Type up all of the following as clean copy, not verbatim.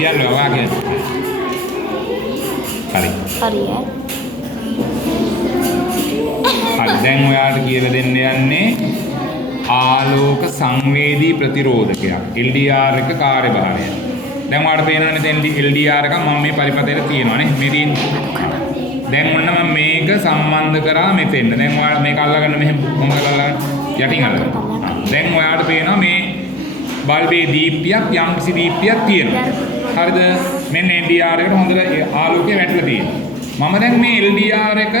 කියන්න ඔයා කියන්න. හරි. හරි ඈ. හරි දැන් ඔයාලට කියලා දෙන්න යන්නේ ආලෝක සංවේදී ප්‍රතිරෝධකයක් LDR එක කාර්යභාරය. දැන් ඔයාලට පේනවනේ දැන් LDR එක මම මේ පරිපතේට තියෙනවානේ මේ තියෙන්නේ. දැන් ඔන්න මම මේක සම්බන්ධ කරා මෙතෙන්න. දැන් ඔයාලා මේක අල්ලගන්න මෙහෙම මොකද අල්ලගන්න? යටින් අල්ලගන්න. දැන් ඔයාලට පේනවා මේ බල්බේ දීප්තියක් යම්කිසි දීප්තියක් තියෙනවා. හරිද? මෙන්න LDR එකට හොඳට ආලෝකය වැටලා තියෙනවා. මම දැන් මේ LDR එක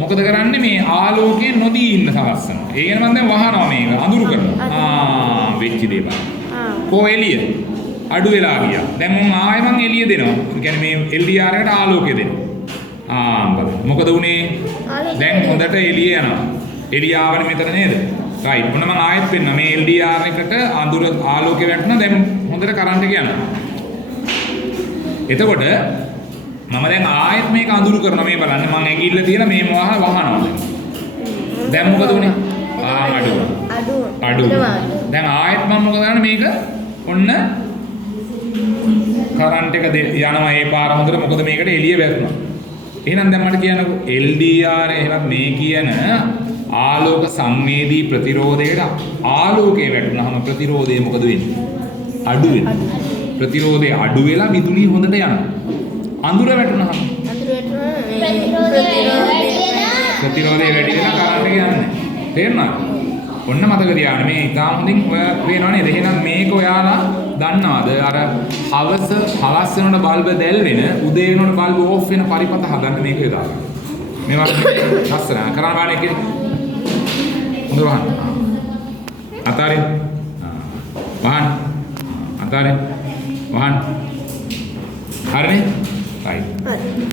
මොකද කරන්නේ මේ ආලෝකයේ නොදී ඉන්න සලස්සන. ඒ කියන්නේ මම දැන් වහනවා මේක අඳුරු කරනවා. වෙච්ච දේ බලන්න. කො එළිය අඩු වෙලා ගියා. දැන් මම ආයෙ මම එළිය දෙනවා. ඒ කියන්නේ මේ LDR එකට ආලෝකය දෙනවා. බලන්න. මොකද උනේ? දැන් හොඳට එළිය යනවා. එළිය ආවනේ මෙතන නේද? රයිට්. මොන මම ආයෙත් පෙන්නනවා මේ LDR එකට අඳුර ආලෝකය වැටුණා. දැන් හොඳට කරන්ට් එක යනවා. එතකොට මම දැන් ආයෙත් මේක අඳුරු කරනවා මේ බලන්න මම ඇඟිල්ල තියලා මේ වහනවා දැන් මොකද උනේ අඩු දැන් ආයෙත් මම මොකද කරන්නේ මේක ඔන්න කරන්ට් එක යනවා ඒ පාර හොඳට මොකද මේකට එළිය වැටුණා එහෙනම් දැන් මට කියන්නකෝ LDR එහෙනම් මේ කියන ආලෝක සංවේදී ප්‍රතිරෝධයට ආලෝකයේ වැටුණාම ප්‍රතිරෝධය මොකද වෙන්නේ අඩු වෙනවා ප්‍රතිරෝධය අඩු වෙලා විදුලිය හොඳට යනවා අඳුර වැටුණාම ප්‍රතිරෝධය වැඩි වෙලා කරන්ට් එක යන්නේ. තේරුණාද? ඔන්න මතක තියාගන්න මේ ඉතාම හොඳින් ඔය පේනව නේද? එහෙනම් මේක ඔයාලා දන්නවද? අර හවස වෙනකොට බල්බ දැල් වෙන, උදේ වෙනකොට බල්බ ඕෆ් වෙන පරිපත හදන්න මේක යොදා ගන්න. මේ වගේ ලස්සන කරන බාන එකේ හොඳ වහන්න. අතාරින්. වහන්න. අතාරින්. වහන්න. හරිනේ? Right.